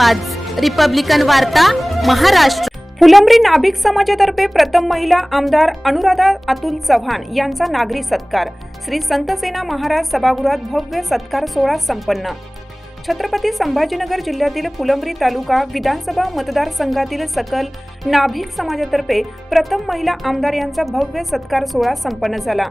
आवाज. रिपब्लिकन वार्ता महाराष्ट्र. फुलंब्री नाभिक समाजातर्फे प्रथम महिला आमदार अनुराधा अतुल चव्हाण यांचा नागरी सत्कार. श्री संतसेना महाराज सभागृहात भव्य सत्कार सोहळा संपन्न. छत्रपती संभाजीनगर जिल्ह्यातील फुलंब्री तालुका विधानसभा मतदारसंघातील सकल नाभिक समाजातर्फे प्रथम महिला आमदार यांचा भव्य सत्कार सोहळा संपन्न झाला.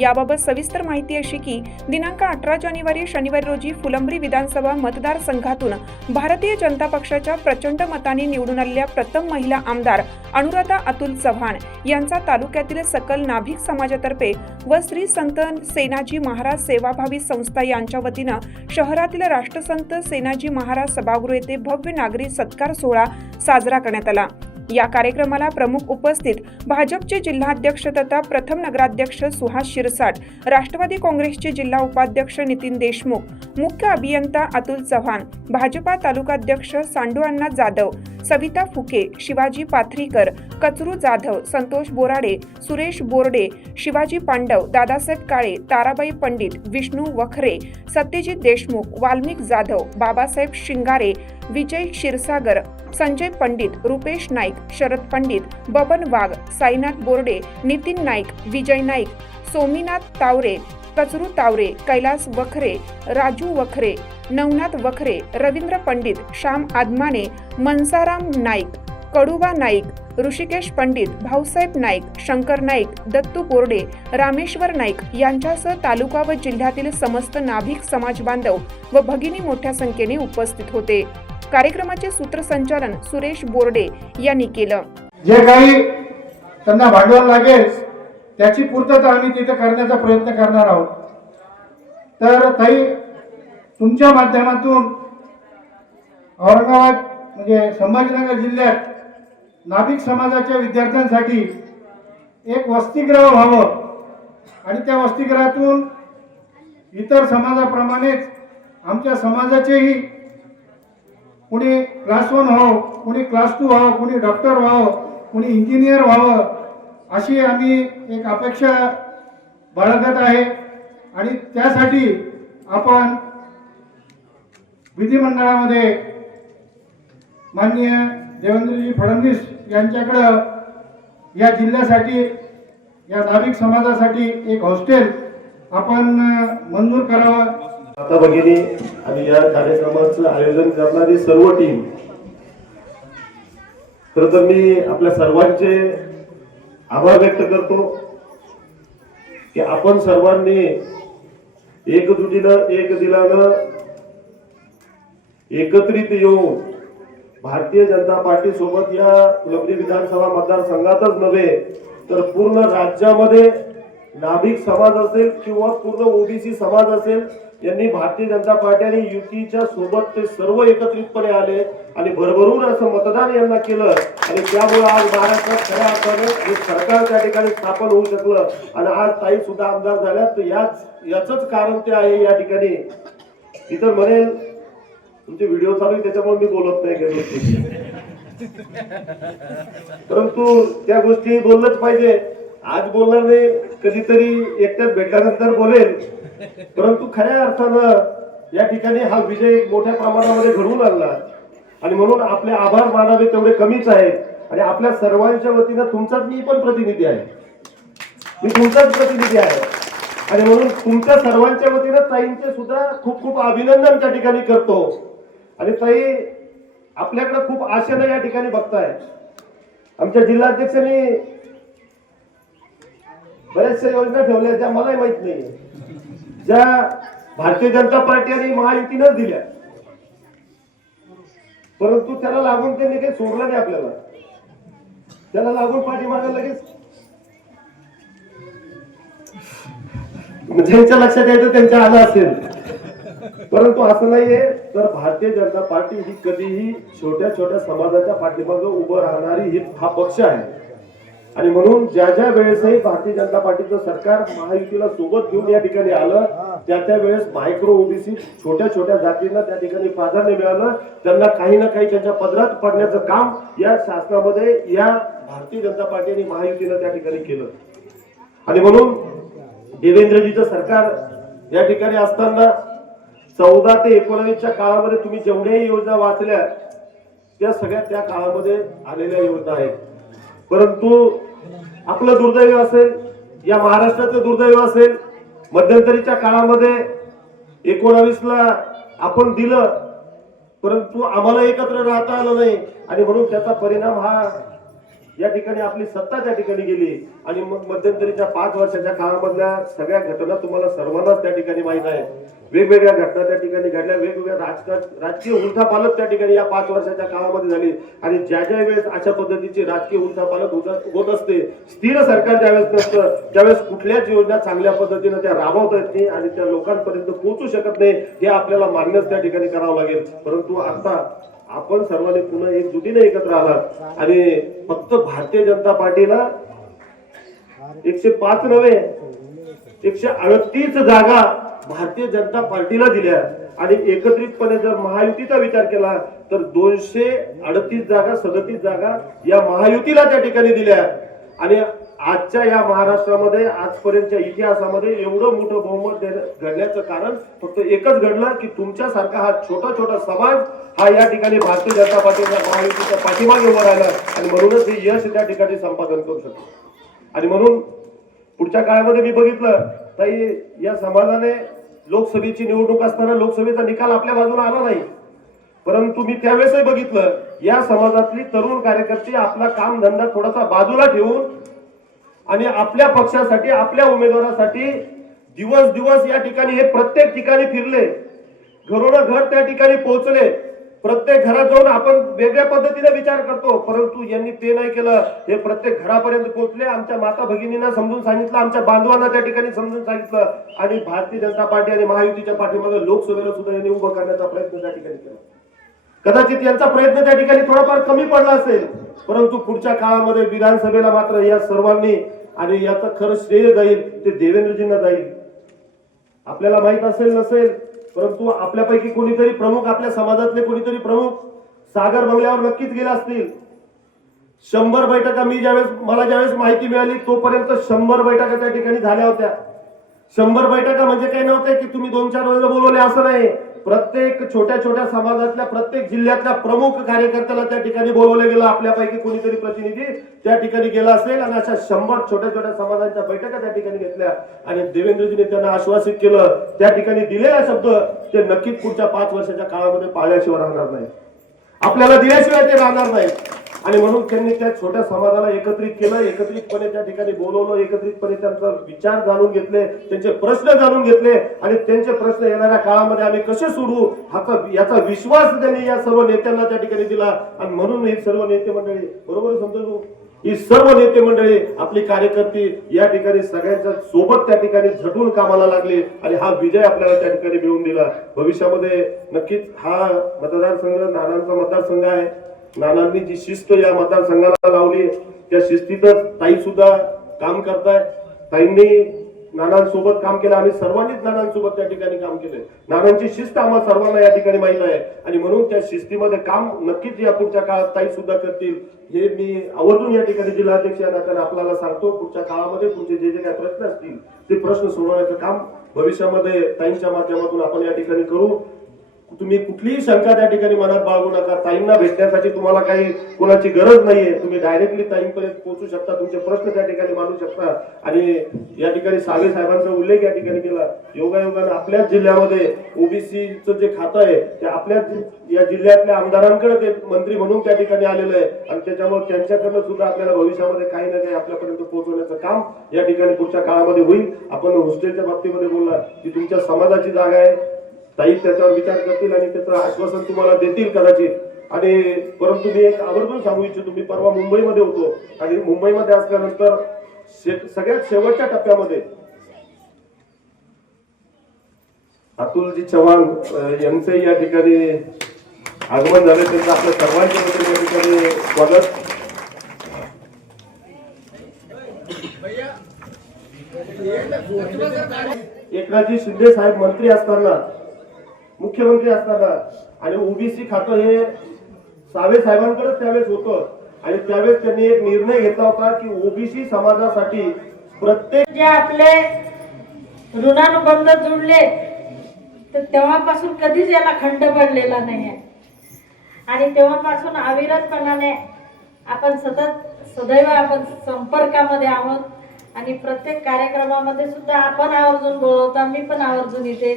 याबाबत सविस्तर माहिती अशी की दिनांक अठरा जानेवारी शनिवारी रोजी फुलंब्री विधानसभा मतदारसंघातून भारतीय जनता पक्षाच्या प्रचंड मताने निवडून आलेल्या प्रथम महिला आमदार अनुराधा अतुल चव्हाण यांचा तालुक्यातील सकल नाभिक समाजातर्फे व श्री संत सेनाजी महाराज सेवाभावी संस्था यांच्या वतीनं शहरातील राष्ट्रसंत सेनाजी महाराज सभागृह येथे भव्य नागरी सत्कार सोहळा साजरा करण्यात आला. या कार्यक्रमाला प्रमुख उपस्थित भाजपचे जिल्हाध्यक्ष तथा प्रथम नगराध्यक्ष सुहास शिरसाट राष्ट्रवादी काँग्रेसचे जिल्हा उपाध्यक्ष नितीन देशमुख मुख्य अभियंता अतुल चव्हाण भाजपा तालुकाध्यक्ष सांडूअण्णा जाधव सविता फुके शिवाजी पाथरीकर कचरू जाधव संतोष बोराडे सुरेश बोर्डे शिवाजी पांडव दादासाहेब काळे ताराबाई पंडित विष्णू वखरे सत्यजित देशमुख वाल्मिक जाधव बाबासाहेब शिंगारे विजय क्षीरसागर संजय पंडित रुपेश नाईक शरद पंडित बबन वाघ साईनाथ बोर्डे नितीन नाईक विजय नाईक सोमीनाथ तावरे कचरू तावरे कैलास वखरे राजू वखरे नवनाथ वखरे रवींद्र पंडित श्याम आदमाने मनसाराम नाईक कडुबा नाईक ऋषिकेश पंडित भाऊसाहेब नाईक शंकर नाईक दत्तू बोर्डे रामेश्वर नाईक यांच्यासह तालुका व जिल्ह्यातील समस्त नाभिक समाज बांधव व भगिनी मोठ्या संख्येने उपस्थित होते. कार्यक्रमाचे सूत्रसंचालन सुरेश बोर्डे यांनी केलं. जे काही त्यांना भांडवल लागेल त्याची पूर्तता आम्ही तिथे करण्याचा प्रयत्न करणार आहोत. तर ताई तुमच्या माध्यमातून औरंगाबाद म्हणजे संभाजीनगर जिल्ह्यात नाभिक समाजाच्या विद्यार्थ्यांसाठी एक वसतिगृह व्हावं आणि त्या वसतिगृहातून इतर समाजाप्रमाणेच आमच्या समाजाचेही कुणी क्लास वन व्हावं कुणी क्लास टू व्हावं कुणी डॉक्टर व्हावं कुणी इंजिनियर व्हावं अशी आम्ही एक अपेक्षा बाळगत आहे. आणि त्यासाठी आपण विधिमंडळामध्ये माननीय देवेंद्रजी फडणवीस यांच्याकडं या जिल्ह्यासाठी या नाविक समाजासाठी एक हॉस्टेल आपण मंजूर करावं. माता भगिनी आणि या कार्यक्रमाचं आयोजन करणारी सर्व टीम खर तर मी आपल्या सर्वांचे आभार व्यक्त करतो की आपण सर्वांनी एकजुटीनं एक दिलानं एकत्रित येऊन भारतीय जनता पार्टी सोबत या लवली विधानसभा मतदारसंघातच नव्हे तर पूर्ण राज्यामध्ये नाभिक समाज असेल किंवा पूर्ण ओबीसी समाज असेल यांनी भारतीय जनता पार्टी आणि युतीच्या सोबत ते सर्व एकत्रितपणे आले आणि भरभरून असं मतदान यांना केलं. आणि त्यामुळे आज महाराष्ट्रात खऱ्या अर्थानं हे सरकार त्या ठिकाणी स्थापन होऊ शकलं. आणि आज ताई सुद्धा आमदार झाल्या तर याच याच कारण ते आहे या ठिकाणी. इतर म्हणेल तुमचे व्हिडिओ चालू आहे त्याच्यामुळे मी बोलत नाही परंतु त्या गोष्टी बोललंच पाहिजे. आज बोलणार नाही कधीतरी एकट्यात भेटल्यानंतर बोलेल. परंतु खऱ्या अर्थानं या ठिकाणी हा विजय मोठ्या प्रमाणामध्ये घडवून आणला. आणि म्हणून आपले आभार मानावे तेवढे कमीच आहेत. आणि आपल्या सर्वांच्या वतीनं तुमचाच मी पण प्रतिनिधी आहे. मी तुमचाच प्रतिनिधी आहे. आणि म्हणून तुमच्या सर्वांच्या वतीनं ताईंचे सुद्धा खूप खूप अभिनंदन त्या ठिकाणी करतो. आणि ताई आपल्याकडे खूप आशेनं या ठिकाणी बघताय आमच्या जिल्हाध्यक्षांनी बऱ्याचशा योजना ठेवल्या ज्या मलाही माहीत नाही ज्या भारतीय जनता पार्टी आणि महायुतीनंच दिल्या. परंतु त्याला लागून त्यांनी काही सोडलं नाही आपल्याला. त्याला लागून पाठीमागे लगेच म्हणजे ज्यांच्या लक्षात यायचं त्यांच्या आलं असेल. परंतु असं नाहीये. तर भारतीय जनता पार्टी ही कधीही छोट्या छोट्या समाजाच्या पाठीमागं उभं राहणारी ही हा पक्ष आहे. आणि म्हणून ज्या ज्या वेळेसही भारतीय जनता पार्टीचं सरकार महायुतीला सोबत घेऊन या ठिकाणी आलं त्या त्या वेळेस मायक्रो ओबीसी छोट्या छोट्या जातींना त्या ठिकाणी प्राधान्य मिळालं. त्यांना काही ना काही त्यांच्या पदरात पडण्याचं काम या शासनामध्ये या भारतीय जनता पार्टी आणि महायुतीनं त्या ठिकाणी केलं. आणि म्हणून देवेंद्रजीचं सरकार या ठिकाणी असताना चौदा ते एकोणावीसच्या काळामध्ये तुम्ही जेवढ्याही योजना वाचल्या त्या सगळ्या त्या काळामध्ये आलेल्या योजना आहेत. परंतु आपलं दुर्दैव असेल या महाराष्ट्राचं दुर्दैव असेल मध्यंतरीच्या काळामध्ये एकोणावीसला आपण दिलं परंतु आम्हाला एकत्र राहता आलं नाही. आणि म्हणून त्याचा परिणाम हा या ठिकाणी आपली सत्ता त्या ठिकाणी गेली आणि मग मध्यंतरीच्या पाच वर्षाच्या काळामधल्या सगळ्या घटना तुम्हाला सर्वांनाच त्या ठिकाणी माहीत आहे. वेगवेगळ्या घटना त्या ठिकाणी घडल्या वेगवेगळ्या राजकारण राजकीय उलथापालट त्या ठिकाणी या पाच वर्षाच्या काळामध्ये झाली. आणि ज्या ज्या वेळेस अशा पद्धतीची राजकीय उलथापालट होत होत असते स्थिर सरकार ज्यावेळेस नसतं त्यावेळेस कुठल्याच योजना चांगल्या पद्धतीनं त्या राबवता येत नाही आणि त्या लोकांपर्यंत पोहोचू शकत नाही हे आपल्याला मान्यच त्या ठिकाणी करावं लागेल. परंतु आता आपण सर्वांनी पुन्हा एकजुटीने एकत्र आलात. आणि फक्त भारतीय जनता पार्टीला एकशे पाच नव्हे एकशे अडतीस जागा भारतीय जनता पार्टीला दिल्या. आणि एकत्रितपणे जर महायुतीचा विचार केला तर दोनशे अडतीस जागा सदतीस जागा या महायुतीला त्या ठिकाणी दिल्या. आणि आजच्या या महाराष्ट्रामध्ये आजपर्यंतच्या इतिहासामध्ये एवढं मोठं बहुमत देणं- घडण्याचं कारण फक्त एकच घडलं की तुमच्यासारखा हा छोटा छोटा समाज हा या ठिकाणी भारतीय जनता पार्टीच्या महायुतीच्या पाठीमागे उभा राहिला आणि म्हणूनच हे यश त्या ठिकाणी संपादन करू शकतो. आणि म्हणून पुढच्या काळामध्ये मी बघितलं ताई या समाजाने लोकसभेची निवडणूक असताना लोकसभेचा निकाल आपल्या बाजूला आला नाही. परंतु मी त्यावेळेसही बघितलं या समाजातली तरुण कार्यकर्ते आपला कामधंदा थोडासा बाजूला ठेवून आणि आपल्या पक्षासाठी आपल्या उमेदवारासाठी दिवस दिवस या ठिकाणी हे प्रत्येक ठिकाणी फिरले. घरोघर त्या ठिकाणी पोहोचले. प्रत्येक घरात जाऊन आपण वेगळ्या पद्धतीने विचार करतो परंतु यांनी ते नाही केलं. हे प्रत्येक घरापर्यंत पोहोचले. आमच्या माता भगिनींना समजून सांगितलं आमच्या बांधवांना त्या ठिकाणी समजून सांगितलं आणि भारतीय जनता पार्टी आणि महायुतीच्या पाठीमागे लोकसभेला सुद्धा यांनी उभं करण्याचा प्रयत्न त्या ठिकाणी केला. कदाचित यांचा प्रयत्न त्या ठिकाणी थोडाफार कमी पडला असेल परंतु पुढच्या काळामध्ये विधानसभेला मात्र या सर्वांनी आणि याचं खरं श्रेय जाईल ते देवेंद्रजींना जाईल. आपल्याला माहीत असेल नसेल परंतु आपल्यापैकी कोणीतरी प्रमुख आपल्या समाजातले कोणीतरी प्रमुख सागर बंगल्यावर नक्कीच गेले असतील. शंभर बैठका मी ज्यावेळेस मला ज्यावेळेस माहिती मिळाली तोपर्यंत शंभर बैठका त्या ठिकाणी झाल्या होत्या. शंभर बैठका म्हणजे काही नव्हत्या की तुम्ही दोन चार वेळेला बोलवले असं नाही. प्रत्येक छोट्या छोट्या समाजातल्या प्रत्येक जिल्ह्यातल्या प्रमुख कार्यकर्त्याला त्या ठिकाणी बोलवलं गेलं आपल्यापैकी कोणीतरी प्रतिनिधी त्या ठिकाणी गेला असेल आणि अशा शंभर छोट्या छोट्या समाजांच्या बैठका त्या ठिकाणी घेतल्या आणि देवेंद्रजीने त्यांना आश्वासित केलं त्या ठिकाणी दिलेला शब्द ते नक्कीच पुढच्या पाच वर्षाच्या काळामध्ये पाळल्याशिवाय राहणार नाही आपल्याला दिल्याशिवाय ते राहणार नाही आणि म्हणून त्यांनी त्या छोट्या समाजाला एकत्रित केलं एकत्रितपणे त्या ठिकाणी बोलवलं एकत्रितपणे त्यांचा विचार जाणून घेतले त्यांचे प्रश्न जाणून घेतले आणि त्यांचे प्रश्न येणाऱ्या काळामध्ये आम्ही कसे सोडवू हाचा याचा विश्वास त्यांनी या सर्व नेत्यांना त्या ठिकाणी दिला. आणि म्हणून हे सर्व नेते मंडळी बरोबर समजू ही सर्व नेते मंडळी आपली कार्यकर्ती या ठिकाणी सगळ्यांच्या सोबत त्या ठिकाणी झटून कामाला लागली आणि हा विजय आपल्याला त्या ठिकाणी मिळवून दिला. भविष्यामध्ये नक्कीच हा मतदारसंघ नानांचा मतदारसंघ आहे. नानांनी जी शिस्त या मतदारसंघाला लावली त्या शिस्तीतच ताई सुद्धा काम करताय. ताईंनी नानांसोबत काम केलं. आम्ही सर्वांनीच नानांसोबत त्या ठिकाणी काम केलंय. नानांची शिस्त आम्हा सर्वांना या ठिकाणी माहीत आहे. आणि म्हणून त्या शिस्तीमध्ये काम नक्कीच या पुढच्या काळात ताई सुद्धा करतील. हे मी आवर्जून या ठिकाणी जिल्हाध्यक्ष या नात्याने आपल्याला सांगतो. पुढच्या काळामध्ये तुमचे जे जे काही प्रश्न असतील ते प्रश्न सोडवण्याचं काम भविष्यामध्ये ताईंच्या माध्यमातून आपण या ठिकाणी करू. तुम्ही कुठलीही शंका त्या ठिकाणी मनात बाळगू नका. ताईंना भेटण्यासाठी तुम्हाला काही कोणाची गरज नाहीये. तुम्ही डायरेक्टली ताईंपर्यंत पोहोचू शकता. तुमचे प्रश्न त्या ठिकाणी मांडू शकता. आणि या ठिकाणी सावे साहेबांचा उल्लेख या ठिकाणी केला. योगायोगाने आपल्याच जिल्ह्यामध्ये ओबीसीचं जे खातं आहे ते आपल्याच या जिल्ह्यातल्या आमदारांकडे ते मंत्री म्हणून त्या ठिकाणी आलेलं आहे. आणि त्याच्यामुळे त्यांच्याकडनं सुद्धा आपल्याला भविष्यामध्ये काही ना काही आपल्यापर्यंत पोहोचवण्याचं काम या ठिकाणी पुढच्या काळामध्ये होईल. आपण हॉस्टेलच्या बाबतीमध्ये बोलला की तुमच्या समाजाची जागा आहे. ताई त्याच्यावर विचार करतील आणि त्याचं आश्वासन तुम्हाला देतील कदाचित. आणि परंतु मी एक आवर्जून सांगू इच्छितो मी परवा मुंबईमध्ये होतो. आणि मुंबईमध्ये असल्यानंतर सगळ्यात शेवटच्या टप्प्यामध्ये अतुलजी चव्हाण यांचंही या ठिकाणी आगमन झालं. त्यांचं आपल्या सर्वांच्या वतीने या ठिकाणी स्वागत. एकनाथजी शिंदे साहेब मंत्री असताना मुख्यमंत्री असताना आणि ओबीसी खातं हे सावे साहेबांकडेच त्यावेळेस होतं. आणि त्यावेळेस त्यांनी एक निर्णय घेतला होता की ओबीसी समाजासाठी प्रत्येक जे आपले ऋणानुबंध जुळले तर तेव्हापासून कधीच याला खंड पडलेला नाही आहे आणि तेव्हापासून अविरतपणाने आपण सतत सदैव आपण संपर्कामध्ये आहोत. आणि प्रत्येक कार्यक्रमामध्ये सुद्धा आपण आवर्जून बोलवता मी पण आवर्जून येते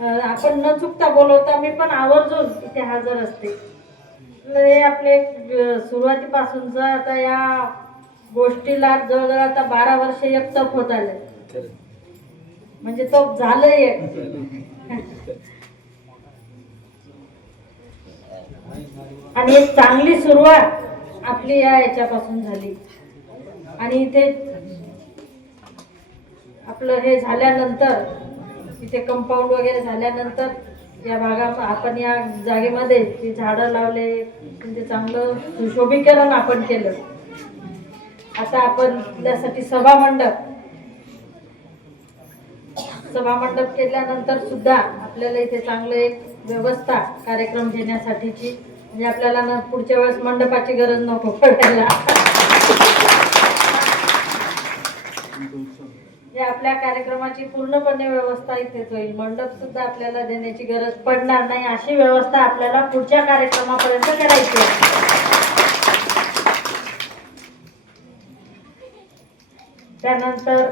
आपण न चुकता बोलवता मी पण आवर्जून इथे हजर असते. हे आपले सुरुवातीपासूनच आता या गोष्टीला जवळजवळ आता बारा वर्ष एक तप होत आले म्हणजे तो झालंय एक. आणि एक चांगली सुरुवात आपली या याच्यापासून झाली. आणि इथे आपलं हे झाल्यानंतर तिथे कंपाऊंड वगैरे झाल्यानंतर या भागा आपण या जागेमध्ये ती झाडं लावले म्हणजे चांगलं सुशोभीकरण आपण केलं. आता आपण त्यासाठी सभा मंडप. सभा मंडप केल्यानंतर सुद्धा आपल्याला इथे चांगलं एक व्यवस्था कार्यक्रम घेण्यासाठीची म्हणजे आपल्याला ना पुढच्या वेळेस मंडपाची गरज नको पडायला. जे आपल्या कार्यक्रमाची पूर्णपणे व्यवस्था इथेच होईल. मंडप सुद्धा आपल्याला देण्याची गरज पडणार नाही. अशी व्यवस्था आपल्याला पुढच्या कार्यक्रमापर्यंत करायची आहे. त्यानंतर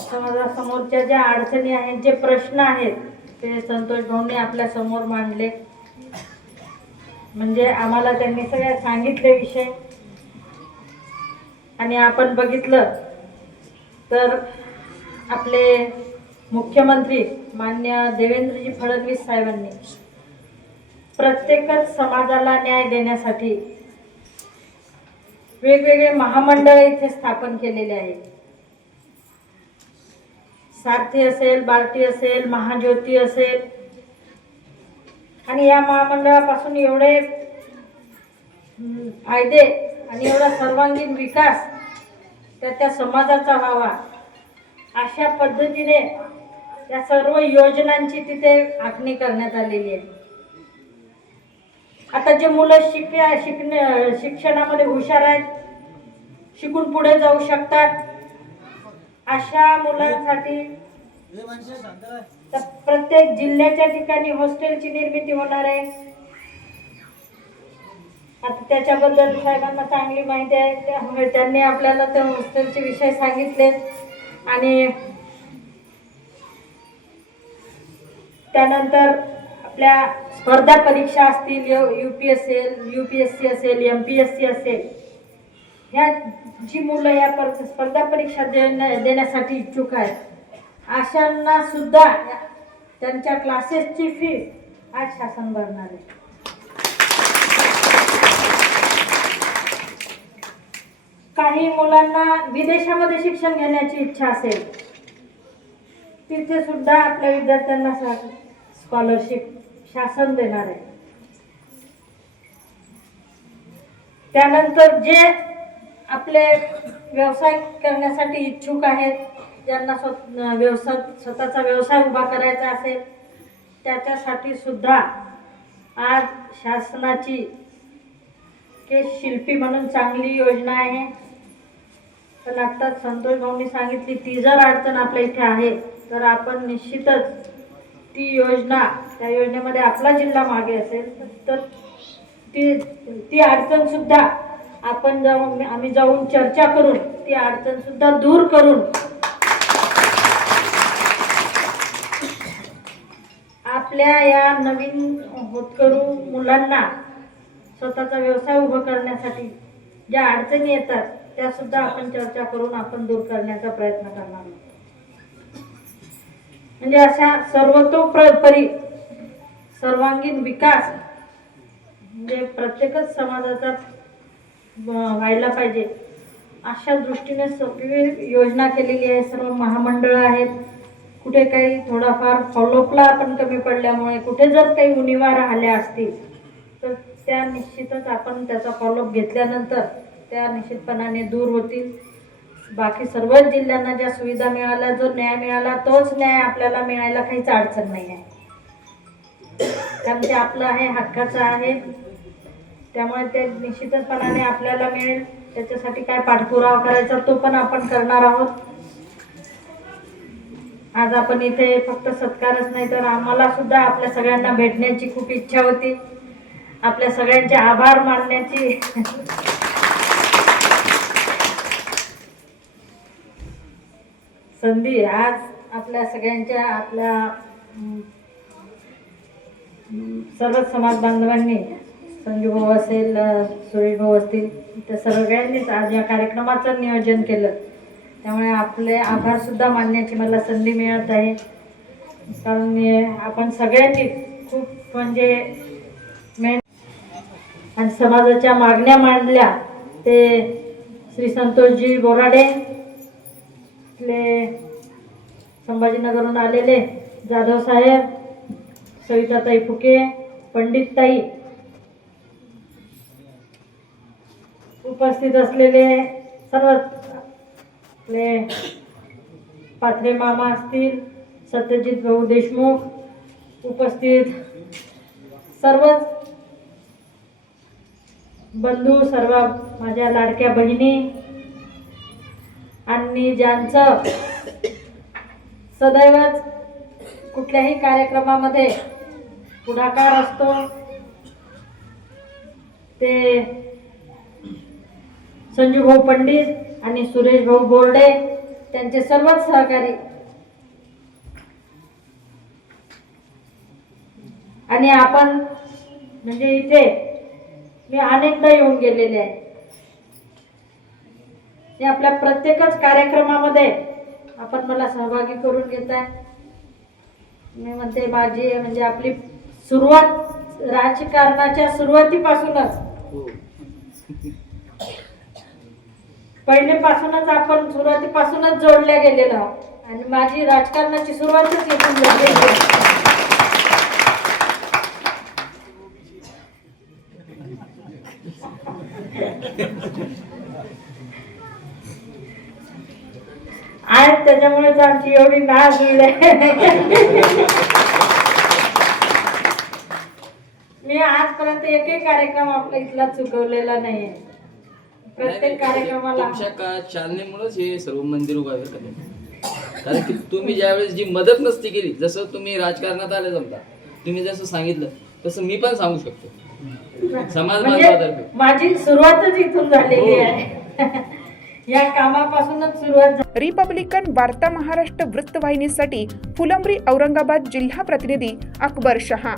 समाजासमोरच्या ज्या अडचणी आहेत जे प्रश्न आहेत ते संतोष भाऊंनी आपल्यासमोर मांडले. म्हणजे आम्हाला त्यांनी सगळ्या सांगितले विषय. आणि आपण बघितलं तर आपले मुख्यमंत्री मान्य देवेंद्रजी फडणवीस साहेबांनी प्रत्येकच समाजाला न्याय देण्यासाठी वेगवेगळे महामंडळ इथे स्थापन केलेले आहेत. सारथी असेल बार्टी असेल महाज्योती असेल. आणि या महामंडळापासून एवढे फायदे आणि एवढा सर्वांगीण विकास त्या त्या समाजाचा व्हावा. अशा पद्धतीने या सर्व योजनांची तिथे आखणी करण्यात आलेली आहे. आता जे मुलं शिक्या शिकण्या शिक्षणामध्ये हुशार आहेत शिकून पुढे जाऊ शकतात अशा मुलांसाठी तर प्रत्येक जिल्ह्याच्या ठिकाणी हॉस्टेलची निर्मिती होणार आहे. आता त्याच्याबद्दल साहेबांना चांगली माहिती आहे. त्यामुळे त्यांनी आपल्याला त्या हॉस्टेलचे विषय सांगितले आणि त्यानंतर आपल्या स्पर्धा परीक्षा असतील U P S L U P S C असेल एम पी एस सी असेल ह्या जी मुलं या पर स्पर्धा परीक्षा देण्या देण्यासाठी इच्छुक आहेत अशांना सुद्धा त्यांच्या क्लासेसची फी आज शासन भरणार आहे. काही मुलांना विदेशामध्ये शिक्षण घेण्याची इच्छा असेल तिथे सुद्धा आपल्या विद्यार्थ्यांना स्कॉलरशिप शासन देणार आहे. त्यानंतर जे आपले व्यवसाय करण्यासाठी इच्छुक आहेत ज्यांना स्वत व्यवसाय स्वतःचा व्यवसाय उभा करायचा असेल त्याच्यासाठी सुद्धा आज शासनाची के शिल्पी म्हणून चांगली योजना आहे. पण आत्ताच संतोष भाऊंनी सांगितली ती जर अडचण आपल्या इथे आहे तर आपण निश्चितच ती योजना त्या योजनेमध्ये आपला जिल्हा मागे असेल तर ती ती अडचणसुद्धा आपण जाऊन आम्ही जाऊन चर्चा करून ती अडचणसुद्धा दूर करून आपल्या या नवीन होतकरू मुलांना स्वतःचा व्यवसाय उभा करण्यासाठी ज्या अडचणी येतात त्या सुद्धा आपण चर्चा करून आपण दूर करण्याचा प्रयत्न करणार आहोत. म्हणजे अशा सर्वतोपरी सर्वांगीण विकास म्हणजे प्रत्येकच समाजाचा व्हायला पाहिजे अशा दृष्टीने सगळी योजना केलेली आहे. सर्व महामंडळं आहेत. कुठे काही थोडाफार फॉलोअपला आपण कमी पडल्यामुळे कुठे जर काही उणिवा राहिल्या असतील तर त्या निश्चितच आपण त्याचा फॉलोअप घेतल्यानंतर त्या निश्चितपणाने दूर होतील. बाकी सर्वच जिल्ह्यांना ज्या सुविधा मिळाल्या जो न्याय मिळाला तोच न्याय आपल्याला मिळायला काहीच अडचण नाही आहे. कारण ते आपलं आहे हक्काचं आहे. त्यामुळे ते निश्चितपणाने आपल्याला मिळेल. त्याच्यासाठी काय पाठपुरावा करायचा तो पण आपण करणार आहोत. आज आपण इथे फक्त सत्कारच नाही तर आम्हाला सुद्धा आपल्या सगळ्यांना भेटण्याची खूप इच्छा होती. आपल्या सगळ्यांचे आभार मानण्याची. संधी आज आपल्या सगळ्यांच्या आपल्या सर्वच सर्व समाज बांधवांनी संजू भाऊ असेल सुरेश भाऊ असतील त्या सगळ्यांनीच आज या कार्यक्रमाचं नियोजन केलं. त्यामुळे आपले आभारसुद्धा मानण्याची मला संधी मिळत आहे. कारण आपण सगळ्यांनी खूप म्हणजे मेन आणि समाजाच्या मागण्या मांडल्या. ते श्री संतोषजी बोराडे आपले संभाजीनगरहून आलेले जाधव साहेब सविताताई फुके पंडितताई उपस्थित असलेले सर्व आपले पात्रे मामा असतील सत्यजित भाऊ देशमुख उपस्थित सर्वच बंधू सर्व माझ्या लाडक्या बहिणी आणि ज्यांचं सदैवच कुठल्याही कार्यक्रमामध्ये पुढाकार असतो ते संजू भाऊ पंडित आणि सुरेश भाऊ बोर्डे त्यांचे सर्वच सहकारी. आणि आपण म्हणजे इथे मी अनेकदा येऊन गेलेले आहे. हे आपल्या प्रत्येकच कार्यक्रमामध्ये आपण मला सहभागी करून घेताय. मी म्हणते माझी म्हणजे आपली सुरुवात राजकारणाच्या सुरुवातीपासूनच. पहिलेपासूनच आपण सुरुवातीपासूनच जोडल्या गेलेलो आहोत. आणि माझी राजकारणाची सुरुवातच इथून आहे आज त्याच्यामुळेच आमची एवढी नाळ मी आजपर्यंत एकही कार्यक्रम आपला इथला चुकवलेला नाहीये. प्रत्येक कार्यक्रमाला. तुमच्या का चालनेमुळेच हे सर्व मंदिर उभा आहे बरं का ते. कारण की तुम्ही ज्यावेळेस जी मदत नसती केली जसं तुम्ही राजकारणात आले जमता तुम्ही जसं सांगितलं तसं मी पण सांगू शकतो. समाज म्हणजे बांधवातर्फे. माझी सुरुवातच इथून झालेली आहे. या कामापासूनच सुरुवात रिपब्लिकन वार्ता महाराष्ट्र वृत्तवाहिनीसाठी फुलंब्री औरंगाबाद जिल्हा प्रतिनिधी अकबर शहा.